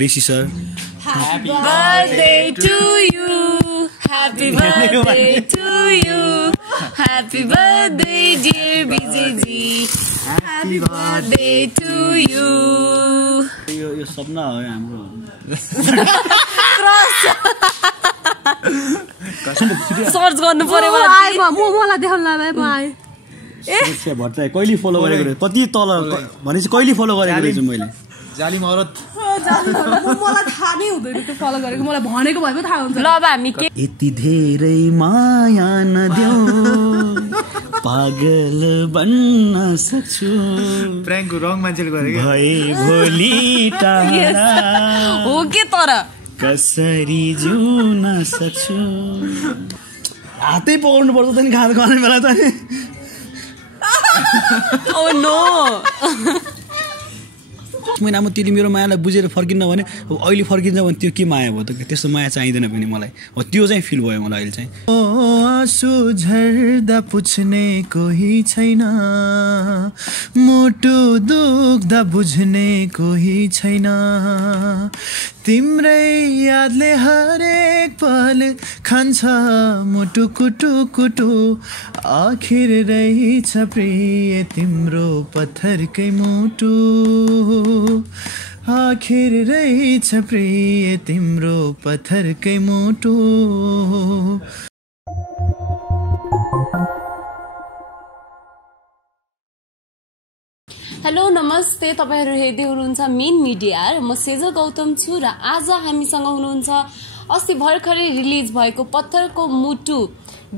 Rishi sir Happy birthday to you. Happy birthday to you. Happy birthday dear BJजी. Happy birthday to you. यो सपना हो हाम्रो search गर्नु पर्यो मलाई देखाउन ला भाइ भट्टराई कहिले फलो गरेको कति तल भनेपछि कहिले फलो गरेको रहेछु मैले जाली मरत मलाई थाहा नै हुँदैन त्यो फलो गरेको मलाई भनेको भए पो थाहा हुन्छ ल अब हामी के यति धेरै माया नदेऊ पागल बन्न सक्छु प्र्याङ्कको रङ मान्छेले गरेको भए भोलि टाढा हो के तर कसरी जिउन सक्छु हातै पकाउनु पर्छ त नि खाना खाने बेला त नि ओ नो महिनामा तिमी मेरो मायालाई बुझेर फर्किन्न भने अब अहिले फर्किन्छ भने त्यो के माया भयो त त्यस्तो माया चाहिँदैन पनि मलाई हो त्यो चाहिँ फिल भयो मलाई अहिले चाहिँ ओ आँसु झर्दा पुछ्ने कोही छैन मुटु दुख्दा बुझ्ने कोही छैन तिम्रै यादले हरेक पल खान्छ मुटु कुटु कुटु आखिर रहेछ प्रिय तिम्रो पत्थरकै मुटु आखिर रहेछ प्रिय तिम्रो पत्थरकै मुटु हेलो नमस्ते तपाईहरु हेर्दै हुनुहुन्छ मेन मिडिया र म सेजल गौतम छु र आज हामीसँग हुनुहुन्छ अस्ति भर्खरै रिलिज भएको पत्थरको मुटु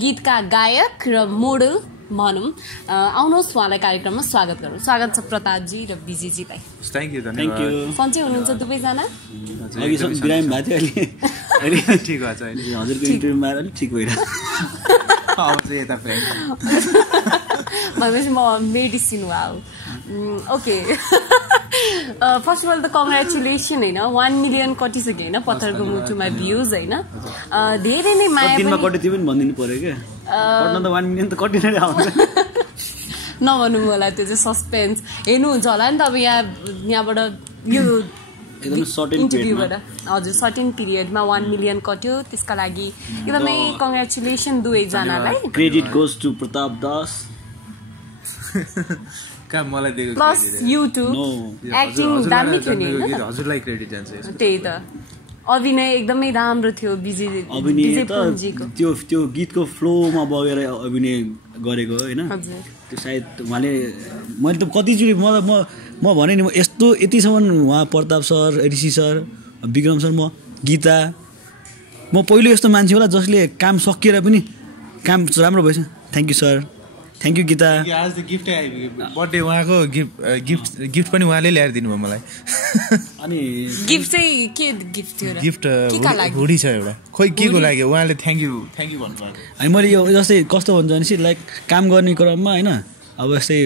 गीतका गायक र मोडल भनौं आउनुहोस् उहाँलाई कार्यक्रममा स्वागत गरौँ स्वागत छ प्रतापजी र विजयजीलाई थ्यांक यू धन्यवाद सन्चै हुनुहुन्छ दुवै जना अघि सब बिरामी भएको थियो अहिले ठीक भएको छ अहिले हजुरको इन्टरभ्यु मारेर अलि ठीक भइरहेको अब चाहिँ यता फ्रेन्ड भनेपछि म medicine wow okay first of all त कङ्ग्रेचुलेसन होइन 1 मिलियन कटिसक्यो होइन पत्थरको मुटुमा भ्युज होइन धेरै नै माया दिनमा कति त्यो पनि भनिदिनु पर्यो क्या कट्न त 1 मिलियन त कटिनै आउँछ नभन्नु होला त्यो चाहिँ सस्पेन्स हेर्नुहुन्छ होला नि त अब यहाँबाट यो एकदम सर्टेन इन्टरभ्युबाट हजुर सर्टेन पिरियडमा 1 मिलियन कट्यो त्यसका लागि एकदमै कङ्ग्रेचुलेसन दुवैजनालाई क्रेडिट गोज टु प्रताप दास का मलाई दिएको प्लस यु टु एक्टिङ दामी थियो नि हैन हजुरलाई क्रेडिट जान्छ त्यही त अभिनय एकदमै राम्रो थियो अभिनय त त्यो गीतको फ्लोमा बगेर अभिनय गरेको हैन त्यो सायद उहाँले मैले त कतिचोटि म भने नि यस्तो यतिसम्म उहाँ प्रताप सर ऋषि सर विक्रम सर म गीता म पहिलो यस्तो मान्छे होला जसले काम सकिएर पनि काम राम्रो भएछ thank you sir thank you Geeta आज त गिफ्टै आइपुग्यो बर्थडे उहाँको गिफ्ट पनि उहाँले ल्याएर दिनुभयो मलाई अनि गिफ्ट चाहिँ के गिफ्ट थियो र गिफ्ट हुडी छ एउटा खोइ के को लागि उहाँले थ्यांक यू भन्नुभयो अनि मैले यो जस्तै कस्तो हुन्छ भने लाइक काम गर्ने क्रममा हैन अब यस्तै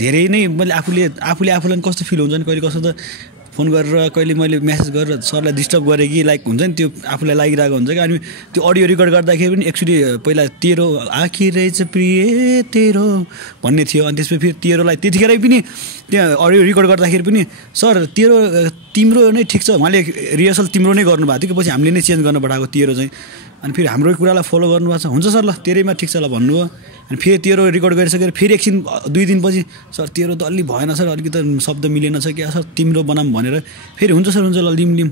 धेरै नै मैले आफूलाई कस्तो फिल हुन्छ नि कहिले कस्तो त फोन गरेर कहिले मैले मेसेज गरेर सरलाई डिस्टर्ब गरेँ कि लाइक हुन्छ नि त्यो आफूलाई लागिरहेको हुन्छ कि अनि त्यो अडियो रेकर्ड गर्दाखेरि पनि एक्चुअली पहिला तेरो आखिर रहेछ प्रिय तेरो भन्ने थियो अनि त्यसपछि फेरि तेरोलाई त्यतिखेरै पनि त्यहाँ अडियो रेकर्ड गर्दाखेरि पनि सर तेरो तिम्रो नै ठिक छ उहाँले रिहर्सल तिम्रो नै गर्नुभएको थियो कि पछि हामीले नै चेन्ज गर्न पठाएको तेरो चाहिँ अनि फेरि हाम्रो कुरालाई फलो गर्नुभएको छ हुन्छ सर ल तेरैमा ठिक छ ल भन्नुभयो अनि फेरि तेरो रेकर्ड गरिसकेर फेरि एकछिन 2 दिनपछि सर तेरो त अलि भएन सर अलिकति शब्द मिलेन छ क्या सर तिम्रो बनाम भनेर फेरि हुन्छ सर हुन्छ ल लिम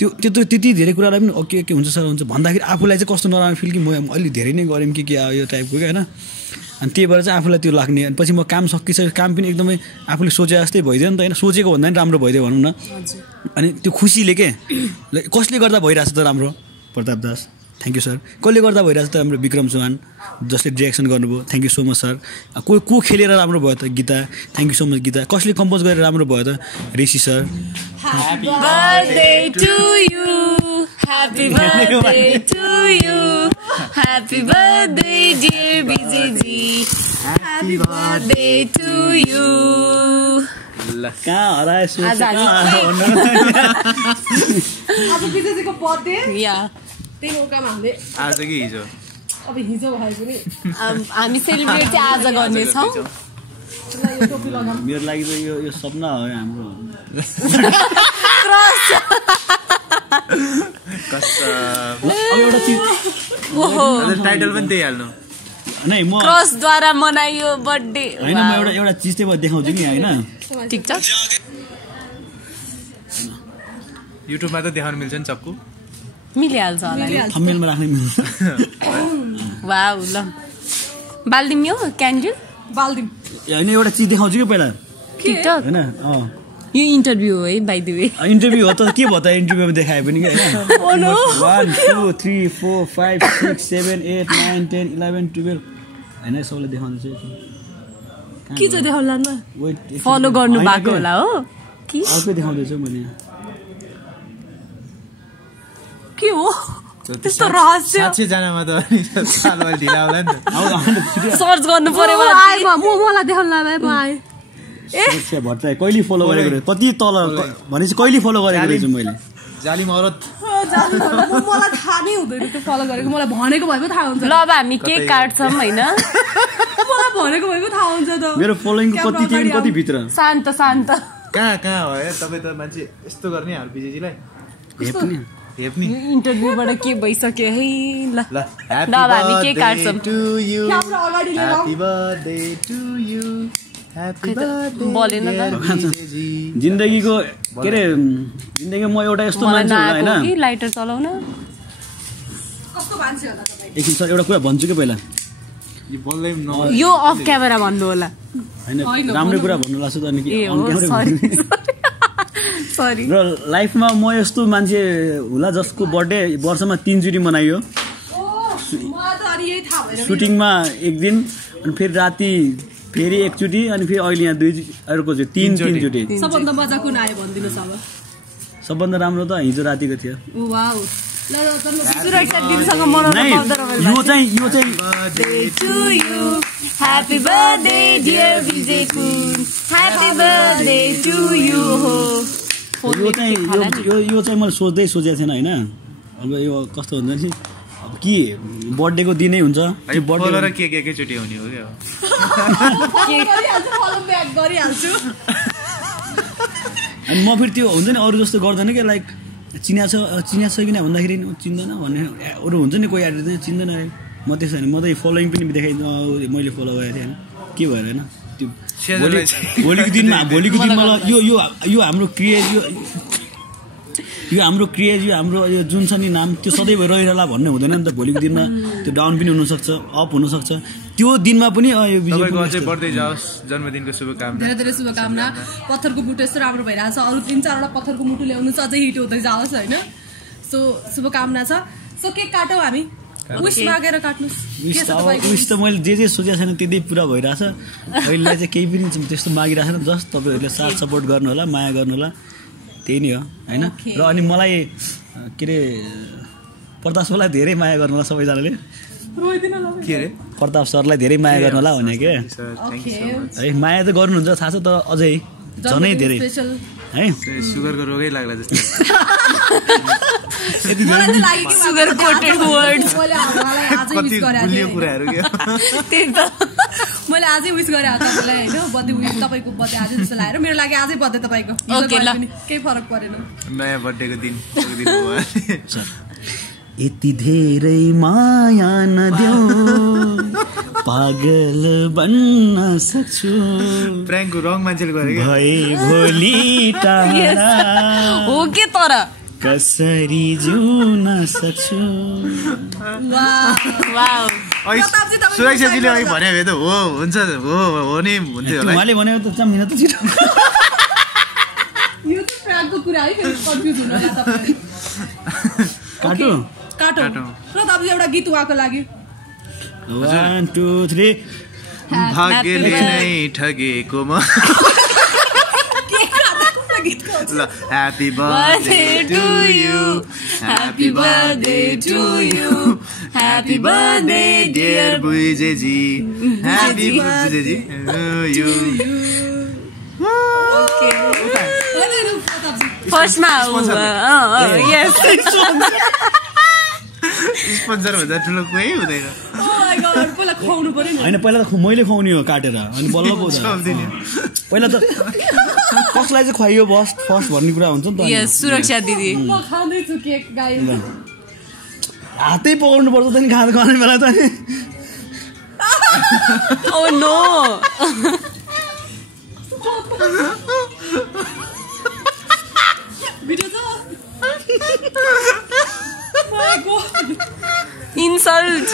त्यो त्यति धेरै कुरालाई पनि ओके हुन्छ सर हुन्छ भन्दाखेरि आफूलाई चाहिँ कस्तो नराम्रो फिल कि म अलि धेरै नै गरेँ कि यो टाइपको क्या होइन अनि त्यही भएर चाहिँ आफूलाई त्यो लाग्ने अनि पछि म काम सकिसक्यो काम पनि एकदमै आफूले सोचे जस्तै भइदियो नि त होइन सोचेको भन्दा पनि राम्रो भइदियो भनौँ न अनि त्यो खुसीले के कसले गर्दा भइरहेछ त राम्रो प्रताप दास थ्यांक यू सर कसले गर्दा भइरहेछ त हाम्रो विक्रम चौहान जसले डिरेक्सन गर्नुभयो thank you so much sir को खेलेर राम्रो भयो त Geeta thank you so much Geeta कसले कम्पोज गरेर राम्रो भयो त Rishi sir happy birthday to you happy birthday to you happy birthday dear Vijayji happy birthday to you कहाँ हराएछु आज विजयजीको बर्थडे या त्यही मौकामा हामीले आज कि हिजो अब हिजो भयो पनि हामी सेलिब्रेट चाहिँ आज गर्नेछौँ मेरो लागि त यो सपना हो हाम्रो टाइटल पनि त्यही हाल्नु नै म क्रसद्वारा मनाइयो बर्थडे हैन म एउटा चीज चाहिँ म देखाउँछु नि हैन टिकटक युट्युबमा त देखाउन मिल्छ नि चक्कु मिलिहाल्छ होला थम्बनेलमा राख्ने मिल्छ वाउ ल बाल्दिम यो क्यान्डल बाल्दिम हैन एउटा चीज देखाउँछु कि पहिला टिकटक हैन यो इन्टरभ्यु हो है बाइ द वे इन्टरभ्यु हो त के भयो त इन्टरभ्युमा देखाए पनि कि हैन 1 2 3 4 5 6 7 8 9 10 11 12 हैन सबैले देखाउँछु के चाहिँ देखाउला न वेट फलो गर्नु भएको होला हो कि अर्को देखाउँदैछु मैले के हो त्यस्तो रहस्य 700 जनामा त सालवाल ढिला होला नि त सर्च गर्नु पर्यो मलाई देखाउला भाइ म आए सुरक्षा भट्टराई कहिले फलो गरेको रे कति तल भनेपछि कहिले फलो गरेको रहेछु मैले जाली औरत मलाई थाहा नै हुँदैन त्यो फलो गरेको मलाई भनेको भए पो थाहा हुन्छ ल अब हामी केक काट्छौँ हैन मलाई भनेको भए पो थाहा हुन्छ त मेरो फलोइङको कति थियो नि कति भित्र शान्त शान्त कहाँ हो यार तपाईँ त मान्छे यस्तो गर्ने हाल विजयजीलाई हेप्ने इन्टरभ्युबाट के भइसक्यो है ल ल अब हामी केक काट्छौँ टु यु अगाडि लिएर happy birthday to you happy birthday बोलेन त जिन्दगीको के रे जिन्दगीमा म एउटा यस्तो मान्छे होला हैन कि लाइटर चलाउन कस्तो मान्छे होला तपाईँ एकछिन सर एउटा कुरा भन्छु कि पहिला यो बोल्दै न यो अफ क्यामेरा भन्नु होला हैन राम्रो कुरा भन्नु लाग्छ त अनि ए अन हो क्यामेरा सरी सरी र लाइफमा म यस्तो मान्छे होला जसको बर्थडे वर्षमा 3 चोटि मनाइयो मलाई त अनि यही थाहा भएन सुटिङमा एक दिन अनि फेरि राति फेरि एकचोटि अनि फेरि अहिले यहाँ अर्को चाहिँ 3 चोटि सबभन्दा मजा कुन आयो भनिदिनुहोस् अब सबभन्दा राम्रो त हिजो रातिको थियो वाउ ल सुरक्षा दिदीसँग मनाउन नै पाउँदा रमाइलो यो चाहिँ to you happy birthday dear Vijay Kun happy birthday to you ho यो चाहिँ यो चाहिँ मैले सोचेको थिएन हैन अब यो कस्तो हुन्छ नि अब के बर्थडेको दिनै हुन्छ त्यो फलो र बर्थडे केक एकैचोटि हुने हो क्या गरिहाल्छु फलो ब्याक गरिहाल्छु अनि म फेरि त्यो हुन्छ नि अरू जस्तो गर्दैन कि लाइक चिना छ कि नै भन्दाखेरि चिन्दैन भन्ने अरू हुन्छ नि कोही आएर चिन्दैन म त्यसो होइन म त फलोइङ पनि देखाइदिनु मैले फलो गरेको थिएँ होइन के भएर होइन त्यो भोलिको दिनमा यो यो यो हाम्रो क्रिएज यो हाम्रो क्रिएज यो हाम्रो यो जुन छ नि नाम त्यो सदैव रहिरहला भन्ने हुँदैन नि त भोलिको दिनमा त्यो डाउन पनि हुनसक्छ अप हुनसक्छ त्यो दिनमा पनि तपाईँको अझै बढ्दै जाओस् जन्मदिनको शुभकामना धेरै धेरै शुभकामना पत्थरको मुटु यस्तो राम्रो भइरहेको छ अरू 3-4 वटा पत्थरको मुटु ल्याउनु चाहिँ अझै हिट हुँदै जाओस् होइन सो शुभकामना छ सो केक काटौँ हामी विश मागेर काट्नुहोस् विश त मैले जे सोचेको छैन त्यति पुरा भइरहेछ अहिले चाहिँ केही पनि त्यस्तो मागिरहेको छैन जस्ट तपाईँहरूले साथ सपोर्ट गर्नु होला माया गर्नु होला त्यही नै हो होइन र अनि मलाई के अरे प्रताप सरलाई धेरै माया गर्नु होला सबैजनाले के अरे प्रताप सरलाई धेरै माया गर्नु होला भने के है माया त गर्नुहुन्छ थाहा छ तर अझै झनै धेरै है सुगरको रोगै लाग्ला जस्तो सुगर कोटेड वर्ड्स मैले आजै विश गरेँ तपाईँलाई होइन बर्थडे तपाईँको बर्थडे आजै जस्तो लागेर मेरो लागि आजै बर्थडे तपाईँको केही फरक परेन नयाँ बर्थडेको दिन यति धेरै माया नदेऊ पागल बन्न सक्छु प्र्याङ्कको रङ मान्छेले गरेको भए भोलि टाढा हो के तर कसरी जिउन सक्छु वाउ सुरक्षाजीले अघि भने भए त हो हुन्छ हो नै हुन्थ्यो होला उहाँले भनेको त जमिन त छिटो यो त प्र्याङ्कको कुरा है फेरि कन्फ्युज हुनु होला तपाईँ काटो काटौँ प्रतापजी एउटा गीत उहाँको लागि 1 2 3 भाग्यले नै ठगेको म ल happy birthday to you happy birthday to you happy birthday dear बुझेजी ह्यापी बुझेजी यु फर्स्टमा यस स्पोन्सर भन्दा ठुलो कोही हुँदैन होइन पहिला त मैले खुवाउने हो काटेर अनि बल्ल पो पहिला त कसलाई चाहिँ खुवाइयो फर्स्ट भन्ने कुरा हुन्छ नि त यस सुरक्षा दिदी म खाँदैछु केक गाइस हातै पकाउनु पर्छ त नि खाना खाने बेला त नि ओ नो इन्सल्ट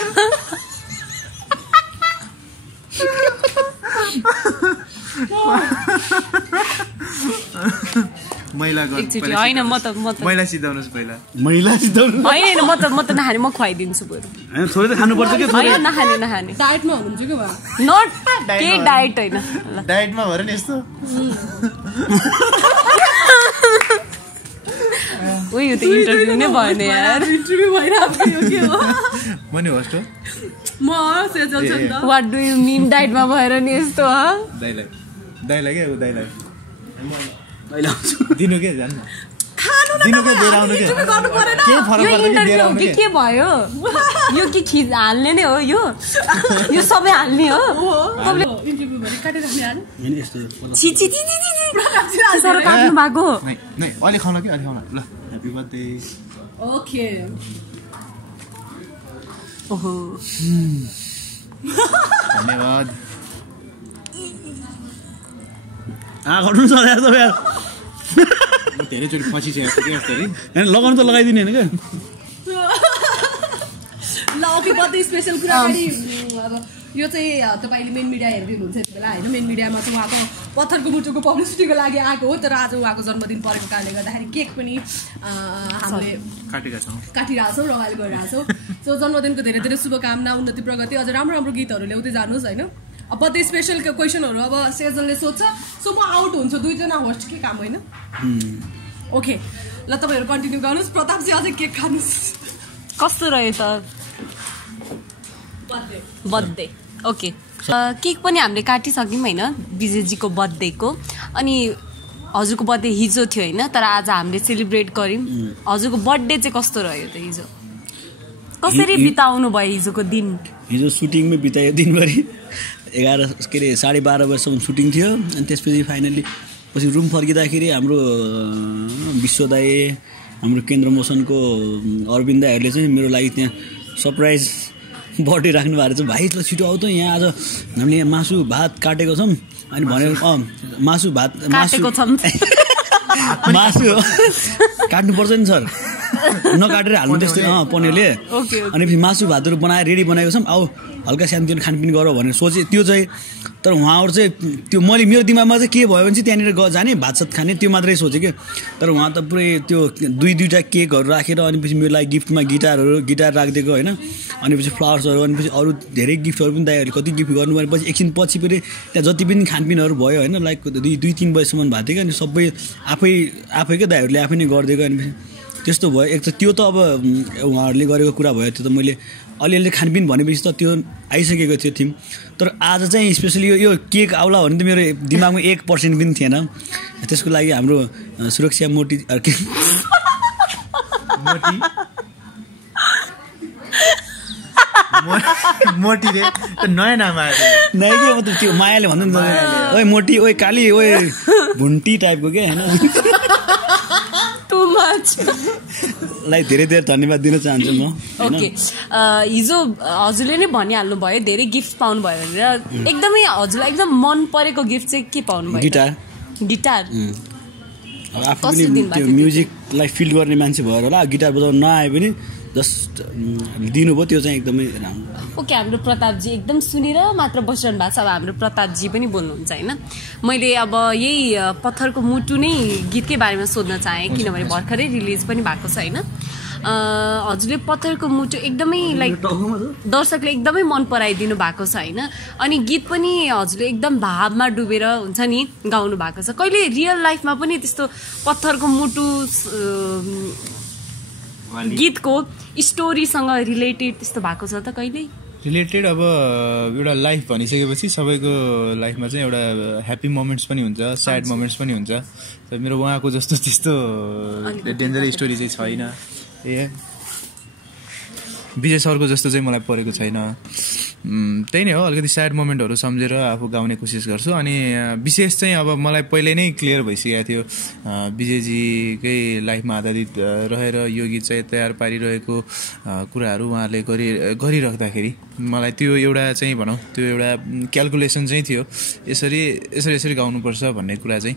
मैला होइन म त मैला सिधाउनुहोस् पहिला महिला सिधाउनु होइन म त नखाने म खुवाइदिन्छु बरु हैन थोरै त खानुपर्छ के होइन नखाने डायटमा हुनुहुन्छ कि भयो नट के डायट होइन डायटमा भएर नि यस्तो उयो त इन्टरभ्यू नै भएन यार इन्टरभ्यू भइरहेको यो के हो म नि होस्ट हो म सेजल छ नि त व्हाट डु यु मिन डायटमा भएर नि यस्तो ह दाइलाई के दाइलाई अहिले आउँछु दिनु के जान्न खानु न दिनु के दिएर आउनु के गर्नु परेन के फरक यो पर्छ कि दिएर इन्टरभ्यू आउनु के के भयो यो के खिच हाल्ने नै हो यो सबै हाल्ने हो इन्टरभ्यू भने काटिराख्ने हाल हैन यस्तो छि छि छि छि छि सर काट्नु भएको नै अलि खाउन कि अलि खाउन ल ह्यापी बर्थडे ओके ओहो धन्यवाद गर्नु छ यार त यार म धेरैचोटि फसिसकेको छु कि यसरी हैन लगाउनु त लगाइदिने हैन के ल ओके बर्थडे स्पेसल कुराकानी अब यो चाहिँ तपाईँले मेन मिडिया हेर्दै हुनुहुन्छ यति बेला होइन मेन मिडियामा चाहिँ उहाँको पत्थरको मुटुको पब्लिसिटीको लागि आएको हो तर आज उहाँको जन्मदिन परेको कारणले गर्दाखेरि केक पनि हामीले काटिरहेको छौँ रमाइलो गरिरहेको छौँ सो जन्मदिनको धेरै धेरै शुभकामना उन्नति प्रगति अझ राम्रो राम्रो गीतहरू ल्याउँदै जानुहोस् होइन अब बर्थडे स्पेसलको क्वेसनहरू अब सेजलले सोध्छ सो म आउट हुन्छु दुईजना होस्ट के काम होइन ओके ल तपाईँहरू कन्टिन्यू गर्नुहोस् प्रताप चाहिँ अझै केक खानुहोस् कस्तो रह्यो त बर्थडे ओके केक पनि हामीले काटिसक्यौँ होइन विजयजीको बर्थडेको अनि हजुरको बर्थडे हिजो थियो होइन तर आज हामीले सेलिब्रेट गऱ्यौँ हजुरको बर्थडे चाहिँ कस्तो रह्यो त हिजो कसरी बिताउनु भयो हिजोको दिन हिजो सुटिङमै बितायो दिनभरि 11 के अरे 12:30 बजीसम्म सुटिङ थियो अनि त्यसपछि फाइनल्ली पछि रुम फर्किँदाखेरि हाम्रो विश्व दाई हाम्रो केन्द्र मोसनको अरविन्द दाईहरूले चाहिँ मेरो लागि त्यहाँ सरप्राइज बर्थडे राख्नु भएको छ भाइ ल छिटो आऊ त यहाँ आज हामीले यहाँ मासु भात काटेको छौँ अनि भनेको मासु भात काटेको छौँ मासु काट्नुपर्छ नि सर नकाटेर हाल्नु त्यस्तै पनिरले अनि फेरि मासु भातहरू बनाएर रेडी बनाएको छौँ आऊ हल्का सानोतिनो खानपिन गर भनेर सोचेँ त्यो चाहिँ तर उहाँहरू चाहिँ त्यो मैले मेरो दिमागमा चाहिँ के भयो भने चाहिँ त्यहाँनिर जाने भातसात खाने त्यो मात्रै सोचेँ कि तर उहाँ त पुरै त्यो दुईवटा केकहरू राखेर अनि पछि मेरो लागि गिफ्टमा गिटार राखिदिएको होइन अनि पछि फ्लावर्सहरू अनि पछि अरू धेरै गिफ्टहरू पनि दाइहरूले कति गिफ्ट गर्नु भने पछि एकछिन पछि फेरि त्यहाँ जति पनि खानपिनहरू भयो होइन लाइक 2-3 बजीसम्म भएको थियो कि अनि सबै आफैकै दाइहरूले आफै नै गरिदिएको अनि त्यस्तो भयो एक त त्यो त अब उहाँहरूले गरेको कुरा भयो त्यो त मैले अलिअलि खानपिन भनेपछि त त्यो आइसकेको थियो थिम तर आज चाहिँ स्पेसली यो केक आउला भने त मेरो दिमागमा 1% पनि थिएन त्यसको लागि हाम्रो सुरक्षा मोटी मोटी रे नयाँ नाम आयो नै के मतलब त्यो मायाले भन्नु नि ओए मोटी ओए काली ओए भुन्टी टाइपको के हैन टु मच लाई धेरै धेरै धन्यवाद दिन चाहन्छु म ओके हिजो हजुरले नै भनिहाल्नु भयो धेरै गिफ्ट पाउनु भयो भनेर एकदमै हजुरलाई एकदम मन परेको गिफ्ट चाहिँ के पाउनु भयो गिटार आफू पनि त्यो म्युजिकलाई फिल गर्ने मान्छे भएर होला गिटार बजाउन नआए पनि जस्ट दिनुभयो त्यो चाहिँ एकदमै राम्रो ओके हाम्रो प्रतापजी एकदम सुनेर मात्र बसिरहनु भएको छ अब हाम्रो प्रतापजी पनि बोल्नुहुन्छ होइन मैले अब यही पत्थरको मुटु नै गीतकै बारेमा सोध्न चाहेँ किनभने भर्खरै रिलिज पनि भएको छ होइन हजुरले पत्थरको मुटु एकदमै लाइक दर्शकले एकदमै मन पराइदिनु भएको छ होइन अनि गीत पनि हजुरले एकदम भावमा डुबेर हुन्छ नि गाउनु भएको छ कहिले रियल लाइफमा पनि त्यस्तो पत्थरको मुटु गीतको स्टोरीसँग रिलेटेड त्यस्तो भएको छ त कहिले रिलेटेड अब एउटा लाइफ भनिसकेपछि सबैको लाइफमा चाहिँ एउटा ह्याप्पी मोमेन्ट्स पनि हुन्छ स्याड मोमेन्ट्स पनि हुन्छ मेरो उहाँको जस्तो त्यस्तो डेन्जर स्टोरी चाहिँ छैन विजय सरको जस्तो चाहिँ मलाई परेको छैन त्यही नै हो, अलिकति स्याड मोमेन्टहरू सम्झेर आफू गाउने कोसिस गर्छु। अनि विशेष चाहिँ अब मलाई पहिले नै क्लियर भइसकेको थियो विजयजीकै लाइफमा आधारित रहेर यो गीत चाहिँ तयार पारिरहेको कुराहरू उहाँहरूले गरिराख्दाखेरि मलाई त्यो एउटा चाहिँ भनौँ त्यो एउटा क्यालकुलेसन चाहिँ थियो, यसरी गाउनुपर्छ भन्ने कुरा चाहिँ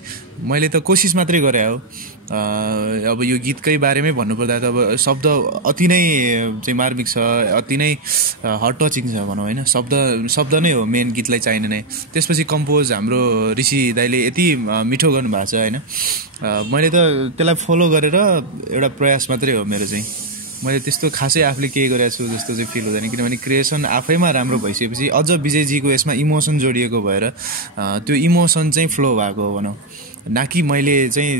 मैले त कोसिस मात्रै गरेँ हो। अब यो गीतकै बारेमै भन्नुपर्दा त अब शब्द अति नै चाहिँ मार्मिक छ, अति नै हार्ट टचिङ छ भनौँ होइन। शब्द नै हो मेन गीतलाई चाहिने नै। त्यसपछि कम्पोज हाम्रो ऋषि दाइले यति मिठो गर्नुभएको छ होइन। मैले त त्यसलाई फलो गरेर एउटा प्रयास मात्रै हो मेरो चाहिँ। मैले त्यस्तो खासै आफूले केही गरेको छु जस्तो चाहिँ फिल हुँदैन, किनभने क्रिएसन आफैमा राम्रो भइसकेपछि अझ विजयजीको यसमा इमोसन जोडिएको भएर त्यो इमोसन चाहिँ फ्लो भएको हो भनौँ, न कि मैले चाहिँ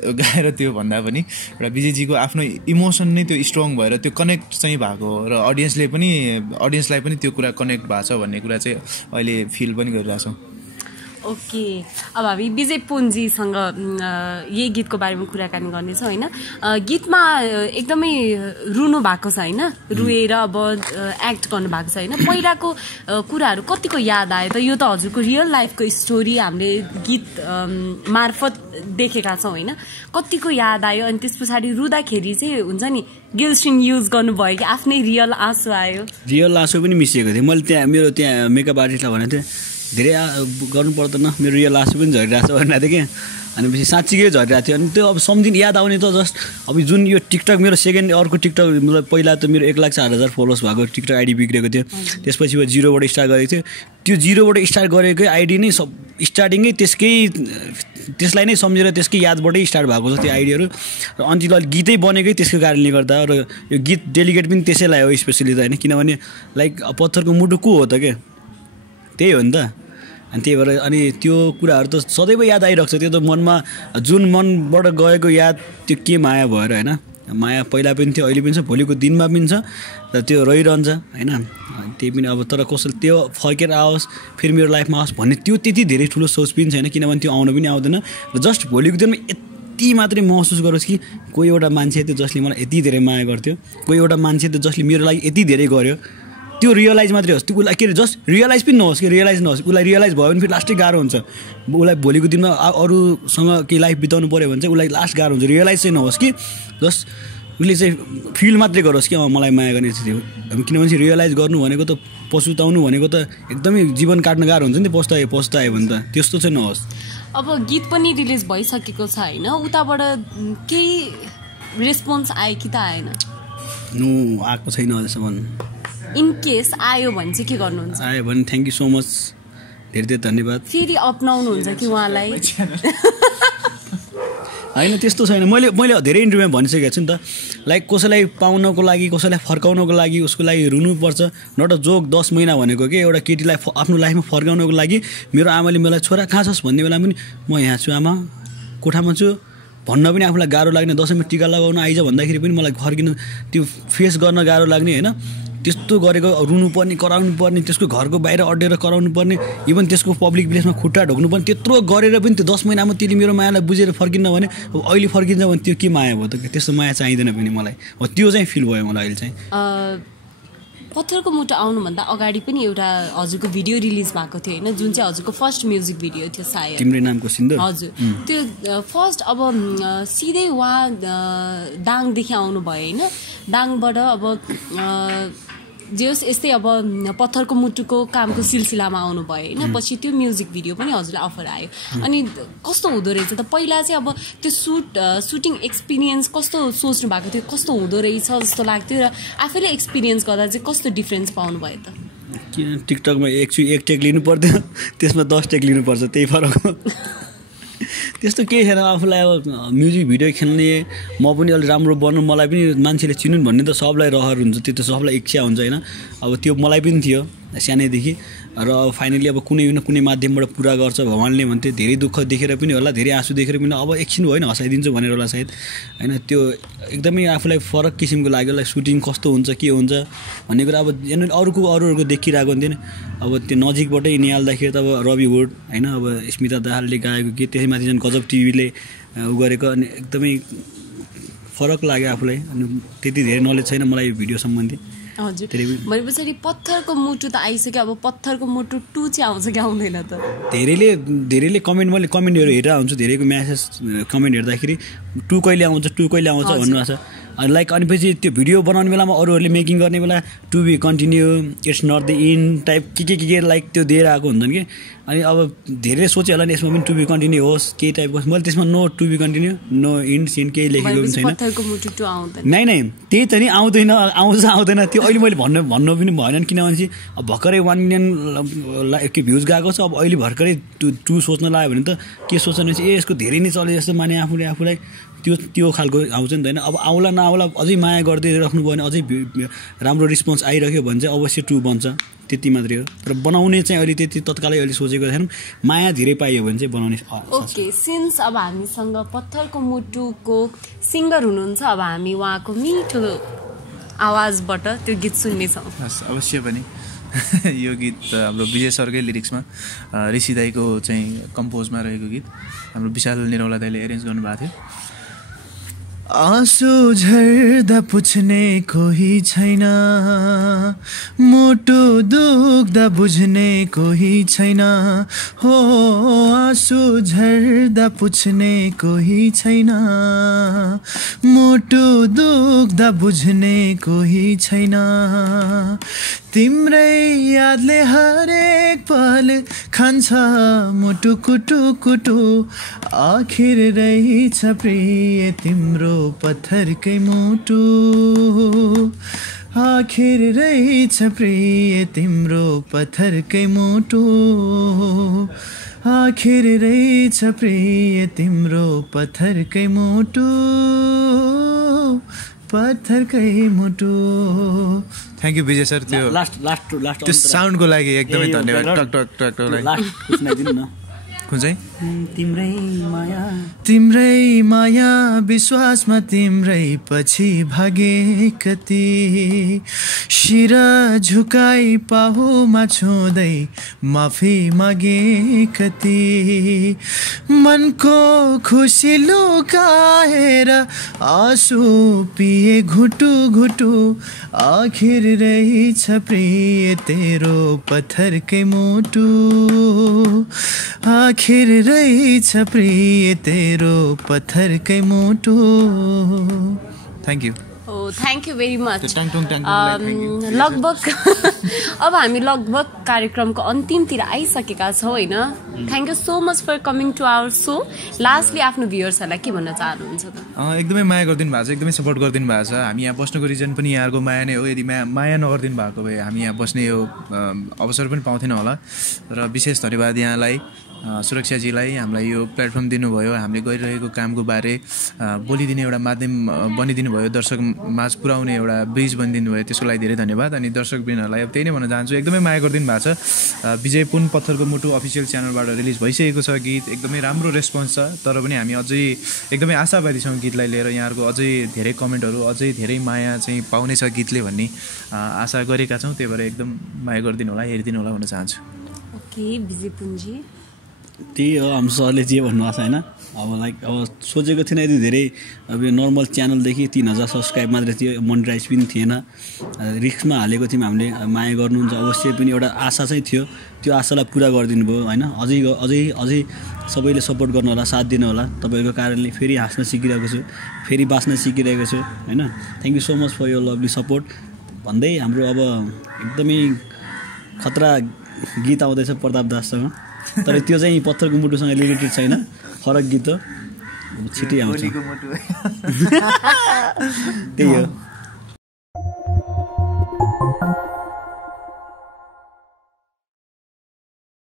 गाएर त्यो भन्दा पनि एउटा विजयजीको आफ्नो इमोसन नै त्यो स्ट्रङ भएर त्यो कनेक्ट चाहिँ भएको हो र अडियन्सलाई पनि त्यो कुरा कनेक्ट भएको छ भन्ने कुरा चाहिँ अहिले फिल पनि गरिरहेछौँ। ओके, अब हामी विजय पुन्जीसँग यही गीतको बारेमा कुराकानी गर्नेछौँ होइन। गीतमा एकदमै रुनु भएको छ होइन, रुएर अब एक्ट गर्नु भएको छ होइन। पहिलाको कुराहरू कतिको याद आयो त? यो त हजुरको रियल लाइफको स्टोरी हामीले गीत मार्फत देखेका छौँ होइन। कतिको याद आयो अनि त्यस पछाडि रुँदाखेरि चाहिँ हुन्छ नि गिल्स्ट्रिङ युज गर्नुभयो कि आफ्नै रियल आँसु आयो? रियल आँसु पनि मिसिएको थियो। मैले मेरो त्यहाँ मेकअप आर्टिस्टलाई भनेको थिएँ धेरै गर्नु पर्दैन, मेरो रियल आँसु पनि झरिरहेको छ भनेको थिएँ कि। अनि पछि साँच्चीकै झरिरहेको थियो। अनि त्यो अब सम्झिन याद आउने त जस्ट अब जुन यो टिकटक मेरो सेकेन्ड अर्को टिकटक मतलब पहिला त मेरो 1,04,000 फलोवर्स भएको टिकटक आइडी बिग्रेको थियो। त्यसपछि म 0बाट स्टार्ट गरेको थियो। त्यो 0बाट स्टार्ट गरेकै आइडी नै स्टार्टिङै त्यसलाई नै सम्झेर त्यसकै यादबाटै स्टार्ट भएको छ त्यो आइडियाहरू। र अन्तिम गीतै बनेकै त्यसको कारणले गर्दा र यो गीत डेलिगेट पनि त्यसैलाई हो स्पेसली त होइन, किनभने लाइक पत्थरको मुटु को हो त के त्यही हो नि त। अनि त्यही भएर अनि त्यो कुराहरू त सदैव याद आइरहेको छ। त्यो त मनमा जुन मनबाट गएको याद त्यो के माया भएर होइन। माया पहिला पनि थियो, अहिले पनि छ, भोलिको दिनमा पनि छ र त्यो रहिरहन्छ होइन। त्यही पनि अब तर कसैले त्यो फर्केर आओस् फेरि मेरो लाइफमा आओस् भन्ने त्यो त्यति धेरै ठुलो सोच पनि छैन, किनभने त्यो आउनु पनि आउँदैन। र जस्ट भोलिको दिनमा यति मात्रै महसुस गरोस् कि कोही एउटा मान्छे थियो जसले मलाई यति धेरै माया गर्थ्यो, कोही एउटा मान्छे थियो जसले मेरो लागि यति धेरै गर्यो, त्यो रियलाइज मात्रै होस्। त्यो उसलाई के अरे जस्ट रियलाइज पनि नहोस् कि रियलाइज नहोस्। उसलाई रियलाइज भयो भने फेरि लास्टै गाह्रो हुन्छ। उसलाई भोलिको दिनमा अरूसँग केही लाइफ बिताउनु पऱ्यो भने चाहिँ उसलाई लास्ट गाह्रो हुन्छ। रियलाइज चाहिँ नहोस् कि जस्ट उसले चाहिँ फिल मात्रै गरोस् कि मलाई माया गर्ने थियो। किनभने रियलाइज गर्नु भनेको त पछुताउनु भनेको त एकदमै जीवन काट्न गाह्रो हुन्छ नि त। पछुतायो भने त त्यस्तो चाहिँ नहोस्। अब गीत पनि रिलिज भइसकेको छ होइन, उताबाट केही रेस्पोन्स आयो कि त आएन? आएको छैन अझसम्म। इन केस आयो भने चाहिँ के गर्नुहुन्छ? आयो भने थ्याङ्क यू सो मच, धेरै धेरै धन्यवाद। फेरि अपनाउनुहुन्छ कि उहाँलाई? होइन त्यस्तो छैन। मैले धेरै इन्टरभ्यूमा भनिसकेको छु नि त, लाइक कसैलाई पाउनको लागि कसैलाई फर्काउनको लागि उसको लागि रुनुपर्छ। नट अ जोक 10 महिना भनेको के एउटा केटीलाई आफ्नो लाइफमा फर्काउनको लागि मेरो आमाले मलाई छोरा कहाँ छस् भन्ने बेला पनि म यहाँ छु आमा कोठामा छु भन्न पनि आफूलाई गाह्रो लाग्ने। दसैँमा टिका लगाउन आइज भन्दाखेरि पनि मलाई फर्किन त्यो फेस गर्न गाह्रो लाग्ने होइन। त्यस्तो गरेको रुनुपर्ने कराउनु पर्ने, त्यसको घरको बाहिर अड्डेर कराउनु पर्ने, इभन त्यसको पब्लिक प्लेसमा खुट्टा ढोक्नु पर्ने, त्यत्रो गरेर पनि त्यो 10 महिनामा त्यसले मेरो मायालाई बुझेर फर्किन्न भने अहिले फर्किन्छ भने त्यो के माया भयो त? त्यस्तो माया चाहिँदैन पनि मलाई। हो त्यो चाहिँ फिल भयो मलाई अहिले चाहिँ। पत्थरको मुटु आउनुभन्दा अगाडि पनि एउटा हजुरको भिडियो रिलिज भएको थियो होइन, जुन चाहिँ हजुरको फर्स्ट म्युजिक भिडियो थियो सायद, तिम्रै नामको सिन्दुर। हजुर, त्यो फर्स्ट अब सिधै उहाँ दाङदेखि आउनुभयो होइन। दाङबाट अब जे होस् यस्तै अब पत्थरको मुटुको कामको सिलसिलामा आउनुभयो होइन। पछि त्यो म्युजिक भिडियो पनि हजुरलाई अफर आयो। अनि कस्तो हुँदो रहेछ त? पहिला चाहिँ अब त्यो सुटिङ एक्सपिरियन्स कस्तो सोच्नु भएको थियो, कस्तो हुँदो रहेछ जस्तो लाग्थ्यो र आफैले एक्सपिरियन्स गर्दा चाहिँ कस्तो डिफ्रेन्स पाउनु भयो त? किन टिकटकमा एक टेक लिनु पर्थ्यो, त्यसमा 10 टेक लिनुपर्छ, त्यही फरक हो। त्यस्तो केही छैन। आफूलाई अब म्युजिक भिडियो खेल्ने म पनि अलिक राम्रो बन्नु, मलाई पनि मान्छेले चिनुन् भन्ने त सबलाई रहर हुन्छ, त्यो त सबलाई इच्छा हुन्छ होइन। अब त्यो मलाई पनि थियो सानैदेखि र फाइनली अब कुनै न कुनै माध्यमबाट पुरा गर्छ भगवान्ले भन्थे। धेरै दुःख देखेर पनि होला, धेरै आँसु देखेर पनि अब एकछिन होइन हँसाइदिन्छु भनेर होला सायद होइन। त्यो एकदमै आफूलाई फरक किसिमको लाग्यो। लाइक सुटिङ कस्तो हुन्छ के हुन्छ भन्ने कुरा अब अरूहरूको देखिरहेको हुन्थेन। अब त्यो नजिकबाटै निहाल्दाखेरि त अब रवि हुड होइन, अब स्मिता दाहालले गाएको गीत, त्यसैमाथि झन् गजब टिभीले गरेको, अनि एकदमै फरक लाग्यो आफूलाई। अनि त्यति धेरै नलेज छैन मलाई भिडियो सम्बन्धी। हजुर भनेपछि पत्थरको मुटु त आइसक्यो अब पत्थरको मुटु 2 चाहिँ आउँछ कि आउँदैन त धेरैले मैले कमेन्टहरू हेरेर हुन्छु धेरैको म्यासेज कमेन्ट हेर्दाखेरि 2 कहिले आउँछ भन्नुभएको छ लाइक अनि पछि त्यो भिडियो बनाउने बेलामा अरूहरूले मेकिङ गर्ने बेला to be continue it's not the in type के लाइक त्यो दिएर आएको हुन्छन् कि अनि अब धेरै सोचे होला नि यसमा पनि टु बी कन्टिन्यू होस् केही टाइपको मैले त्यसमा no to be continue no in scene केही लेखेको पनि छैन नै त्यही त नि आउँछ आउँदैन त्यो अहिले मैले भन्नु पनि भएन किनभने अब भर्खरै 1 मिलियन के भ्युज गएको छ अब अहिले भर्खरै 2 सोच्न लाग्यो भने त के सोच्नु चाहिँ यसको धेरै नै चले जस्तो माने आफूलाई त्यो खालको आउँछ नि त होइन अब आउला नआउला अझै माया गर्दै राख्नुभयो भने अझै राम्रो रिस्पोन्स आइरह्यो भने चाहिँ अवश्य 2 बन्छ त्यति मात्रै हो तर बनाउने चाहिँ अहिले त्यति तत्कालै अहिले सोचेको छैन माया धेरै पाइयो भने चाहिँ बनाउने ओके सिन्स अब हामीसँग पत्थरको मुटुको सिङ्गर हुनुहुन्छ अब हामी उहाँको मिठो आवाजबाट त्यो गीत सुन्नेछौँ अवश्य पनि यो गीत हाम्रो विजय सरकै लिरिक्समा ऋषि दाईको चाहिँ कम्पोजमा रहेको गीत हाम्रो विशाल निरौला दाईले एरेन्ज गर्नुभएको थियो आँसु झर्दा पुछ्ने कोही छैन मुटु दुख्दा बुझ्ने कोही छैन हो आँसु झर्दा पुछ्ने कोही छैन मुटु दुख्दा बुझ्ने कोही छैन तिम्रै यादले हरेक पल खान्छ मुटु कुटु कुटु आखिर रहेछ प्रिय तिम्रो पत्थरकै मुटु आखिर रहेछ प्रिय तिम्रो पत्थरकै मुटु आखिर रहेछ प्रिय तिम्रो पत्थरकै मुटु पत्थरकै मुटु थ्याङ्क यू विजय सर त्यो लास्ट त्यो साउन्डको लागि एकदमै धन्यवाद टक टक टक लास्ट सुनाइदिनु न कुन चाहिँ तिम्रै माया विश्वासमा तिम्रै पछि भागे कति शिर झुकाई पाहुमा छुँदै माफी मागे कति मनको खुसी लुकाएर आँसु पिए घुटु घुटु आखिर रहेछ प्रिय तेरो पत्थरकै मुटु आखिर रहेछ प्रिय तेरो पत्थरकै मुटु thank you thank you very much लगभग अब हामी लगभग कार्यक्रमको अन्तिमतिर आइसकेका छौँ होइन thank you so much for coming to our so lastly आफ्नो भ्युअर्सहरूलाई के भन्न चाहनुहुन्छ त एकदमै माया गरिदिनु भएको छ एकदमै सपोर्ट गरिदिनु भएको छ हामी यहाँ बस्नुको रिजन पनि यहाँको माया नै हो यदि माया नगरिदिनु भएको भए हामी यहाँ बस्ने यो अवसर पनि पाउँथेनौँ होला र विशेष धन्यवाद यहाँलाई सुरक्षाजीलाई हामीलाई यो प्लेटफर्म दिनुभयो हामीले गरिरहेको कामको बारे बोलिदिने एउटा माध्यम बनिदिनु भयो दर्शक माझ पुर्याउने एउटा ब्रिज बनिदिनु भयो त्यसको लागि धेरै धन्यवाद अनि दर्शकवृन्दहरूलाई अब त्यही नै भन्न चाहन्छु एकदमै माया गरिदिनु भएको छ विजय पुन पत्थरको मुटु अफिसियल च्यानलबाट रिलिज भइसकेको छ गीत एकदमै राम्रो रेस्पोन्स छ तर पनि हामी अझै एकदमै आशावादी छौँ गीतलाई लिएर यहाँहरूको अझै धेरै कमेन्टहरू अझै धेरै माया चाहिँ पाउनेछ गीतले भन्ने आशा गरेका छौँ त्यही भएर एकदम माया गरिदिनु होला हेरिदिनु होला भन्न चाहन्छु ओके विजय पुनजी त्यही हो हाम्रो सरले जे भन्नुभएको छ होइन अब लाइक अब सोचेको थिएन यति धेरै अब यो नर्मल च्यानलदेखि 3000 सब्सक्राइब मात्रै थियो मोनिटाइज पनि थिएन रिस्कमा हालेको थियौँ हामीले माया गर्नुहुन्छ अवश्य पनि एउटा आशा चाहिँ थियो त्यो आशालाई पुरा गरिदिनु भयो होइन अझै सबैले सपोर्ट गर्नु होला साथ दिनु होला तपाईँहरूको कारणले फेरि हाँस्न सिकिरहेको छु फेरि बाँच्न सिकिरहेको छु होइन thank you so much for your lovely support भन्दै हाम्रो अब एकदमै खतरा गीत आउँदैछ प्रताप दाससँग तर त्यो चाहिँ पत्थरको मुटुसँग रिलेटेड छैन फरक गीत हो छिटै आउँछ त्यही हो